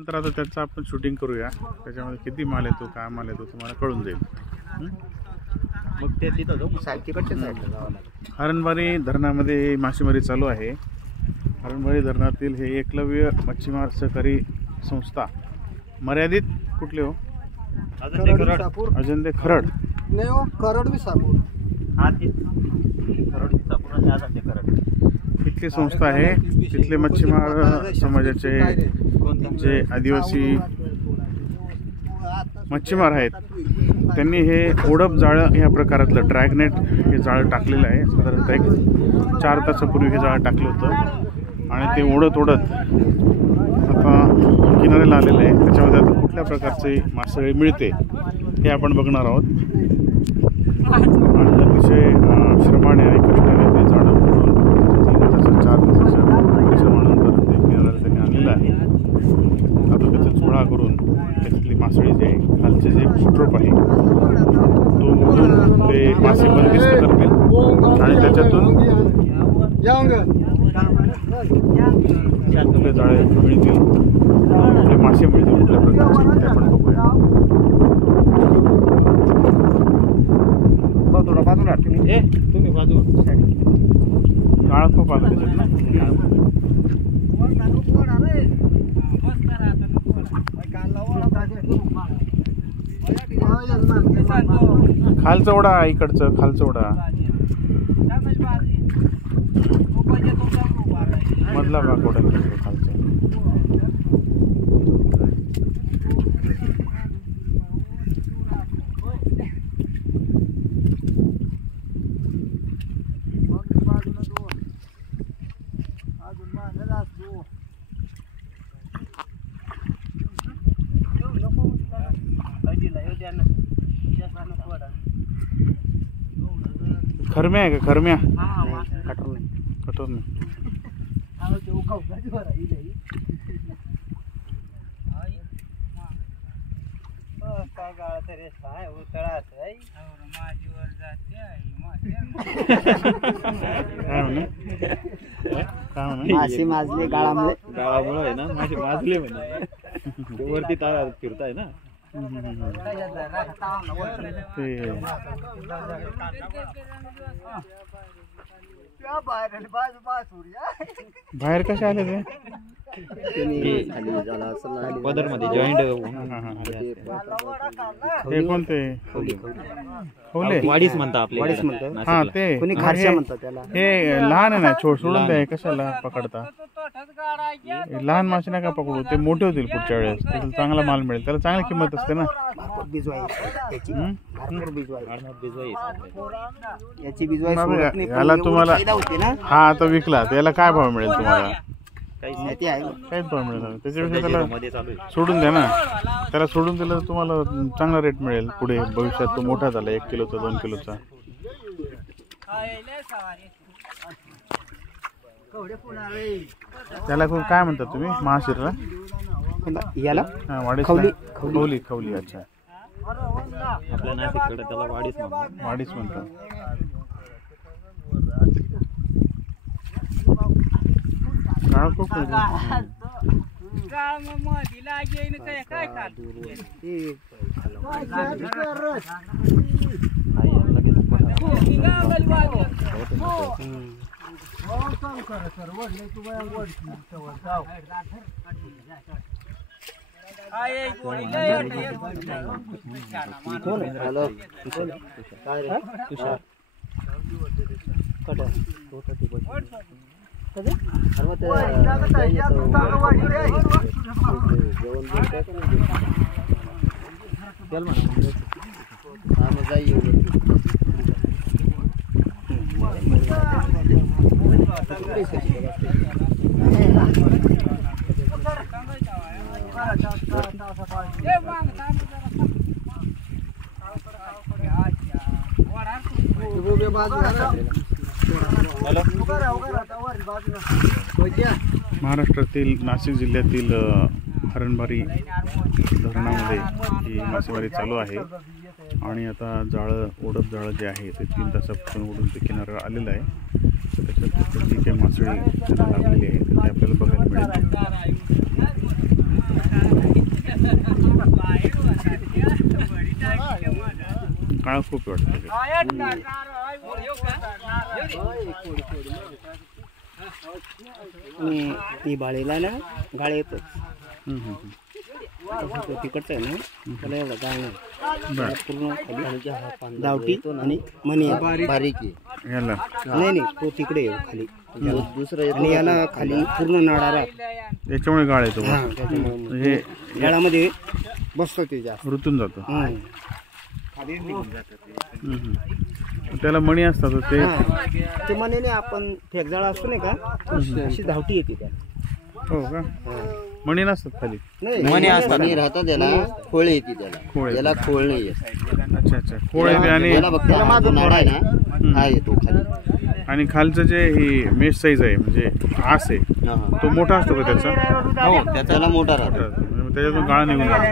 नंतर आता त्याचं आपण शूटिंग करूया, त्याच्यामध्ये किती माल येतो काय माल येतो तुम्हाला कळून जाईल। मग ते तिथं जाऊ तिकडच्या साईडला जावं लागेल। हरणबारी धरणामध्ये मासेमारी चालू आहे। हरणबारी धरणातील हे एकलव्य मच्छीमार सहकारी संस्था मर्यादित कुठले हो? अजंदे खरड नाही हो, खरड विसापूर। हा ते खरड विसापूर आणि अजंदे खरड इथली संस्था आहे। तिथले मच्छीमार समाजाचे जे आदिवासी मच्छीमार आहेत त्यांनी हे ओडप जाळं या प्रकारातलं ड्रॅगनेट हे जाळं टाकलेलं आहे। साधारणतः एक 4 तासापूर्वी हे जाळं टाकलं होतं आणि ते ओढत आता किनाऱ्याला आलेलं आहे। त्याच्यामध्ये आता कुठल्या प्रकारचे मासळी मिळते हे आपण बघणार आहोत। आणि अतिशय श्रमाने आणि कष्टाने ते जाळं 4 तासाच्या श्रमानंतर ते किनाऱ्याला त्यांनी आणलेलं आहे। आता त्याचा चोळा करून त्याच्यातली मासळी जे खालचे जे स्ट्रोप आहे तो मोडून ते मासे बंदिस्त करतील आणि त्याच्यातून कुठले जाळे मिळतील, कुठले मासे मिळतील, कुठल्या प्रकारचे ते आपण बघूया। थोडा बाजूला तुम्ही बाजूला जाळ खूप आलं त्याच्यात ना। खालचा ओढा इकडचं खालचा ओढा मधला भाग ओढा खालचा। खरम्या आहे का? खरम्या कटोर नाही। मासे माजले गाळामुळे आहे ना, मासे माजले म्हणे वरती तारा फिरताय ना। बाहेर कसे आले ते? पदर मध्ये जॉईंट हे कोणते? खवले वाडीच म्हणता आपले। हा ते हे लहान आहे ना, सोडून द्या कशाला पकडता? लहान मासे नका पकडू, ते मोठे होतील पुढच्या वेळेस, त्याला चांगला माल मिळेल, त्याला चांगली किंमत असते ना। याला तुम्हाला हा आता विकला त्याला काय भाव मिळेल तुम्हाला? काहीच भाव मिळेल त्याच्यापेक्षा त्याला सोडून द्या ना। त्याला सोडून दिलं तर तुम्हाला चांगला रेट मिळेल पुढे भविष्यात। तो मोठा झाला 1 किलोचा 2 किलोचा। त्याला काय म्हणतात तुम्ही? महाशिरला याला खवली खवली। अच्छा, आपल्या नाशिककडे त्याला वाडीच म्हणतात। खूप महाराष्ट्रातील नाशिक जिल्ह्यातील हरणबारी धरणामध्ये ही मासेमारी चालू आहे आणि आता ओढप जाळं जे आहे ते 3 तासापासून ओढून ते किनाऱ्यावर आलेलं आहे। त्याच्यात जी काही मासळी लागलेली आहे ते आपल्याला बघायला मिळेल। काळ खूप वाटतं तिकडे. आणि ती बाळीला ना गाळ येतच हम्म. तो तिकडचा आहे ना त्याला एवढा गाळ नाही बरं. पूर्ण खाली दावटी आणि मणी बारीक आहे. याला नाही नाही तो तिकडे येऊ खाली दुसरं आणि याला खाली पूर्ण नाडा राहतो याच्यामुळे गाळ येतो बा. त्याच्यामुळे हे गाळामध्ये बसतो ते जास्त ऋतून जातो. खाली निघून जातं ते. हम्म. त्याला मणी असतात ते. ते मनीने आपण फेकजाळा असतो नाही का अशी धावटी येते त्याला. हो का? मणी नसतात खाली. मणी असतात मणी राहतात त्याला खोळ येते त्याला खोळ याला खोळ नाही येत. अच्छा अच्छा. खोळ येते आणि याला फक्त हा जो नाडा आहे ना हा येतो खाली. आणि खालचं जे ही मेश साईज आहे म्हणजे आस आहे हा, हा. तो मोठा असतो का त्याचा? हो त्याला मोठा राहतो. म्हणजे त्याच्यातून गाळ निघून जातो.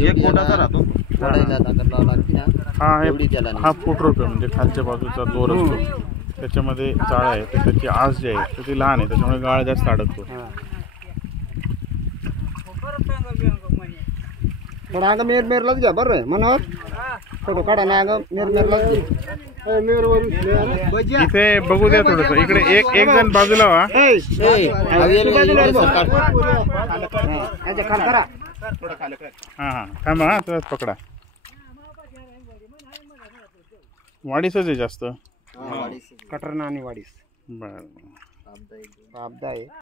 एक मोठाचा राहतो फोडायला ताकद लावावं लागते ना हा तेवढी त्याला हा फूट रोप म्हणजे खालच्या बाजूचा दोर असतो त्याच्यामध्ये जाळ आहे तर त्याची आस जी आहे तर ती लहान आहे त्याच्यामुळे गाळ जास्त अडकतो. थोडा अंग मेरलाच घ्या बरं मनोहर फोटो काढा ना अंग मेरलाच घ्या. इथे बघू द्या थोडस इकडे एक जण बाजूला व्हा. हा हा थांबा हा तुला पकडा. वाढीसच आहे जास्त. कटरना आणि वाडीस बरं पाबदा आहे.